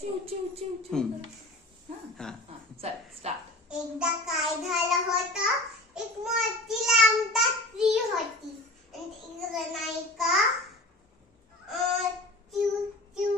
चिव चिव चिव चिव. हा चल स्टार्ट. एकदा काय झालं होतं, एक मोठी लांब ट्री होती आणि तिकडे नाही का चिव चिव